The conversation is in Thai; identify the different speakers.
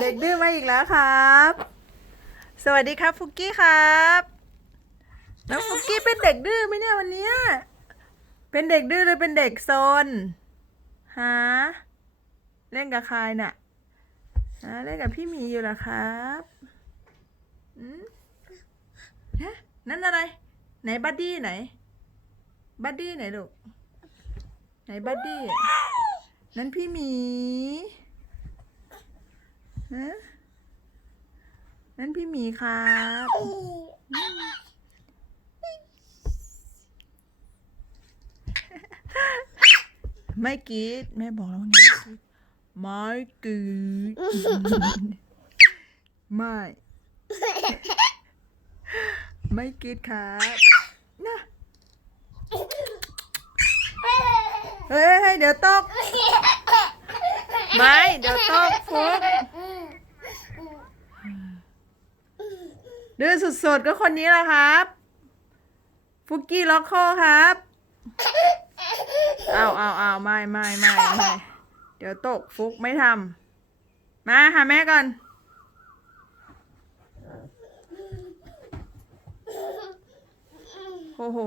Speaker 1: เด็กดื้อมาอีกแล้วครับ สวัสดีครับฟุกกี้ครับน้องฟุกกี้เป็นเด็กดื้อไหมเนี่ยวันนี้เป็นเด็กดื้อหรือเป็นเด็กโซนฮะเล่นกับใครน่ะฮะเล่นกับพี่หมีอยู่หรอครับอืมฮะนั่นอะไร ไหนบัดดี้ไหน บัดดี้ไหนลูกไหนบัดดี้ นั่นพี่หมี ฮะนั่นพี่หมีครับไม่กรีดแม่บอกแล้วนะไม่กรีดไม่ไม่กรีดครับนะเฮ้ยเฮ้เดี๋ยวตกไม่เดี๋ยวตกฟุก ดื้อสุดๆ ก็คนนี้แหละครับฟุกกี้ล็อกโคครับเอาเอาเอาไม่ไม่ไม่ไม่เดี๋ยวตกฟุกไม่ทำมาหาแม่ก่อน โอ้โห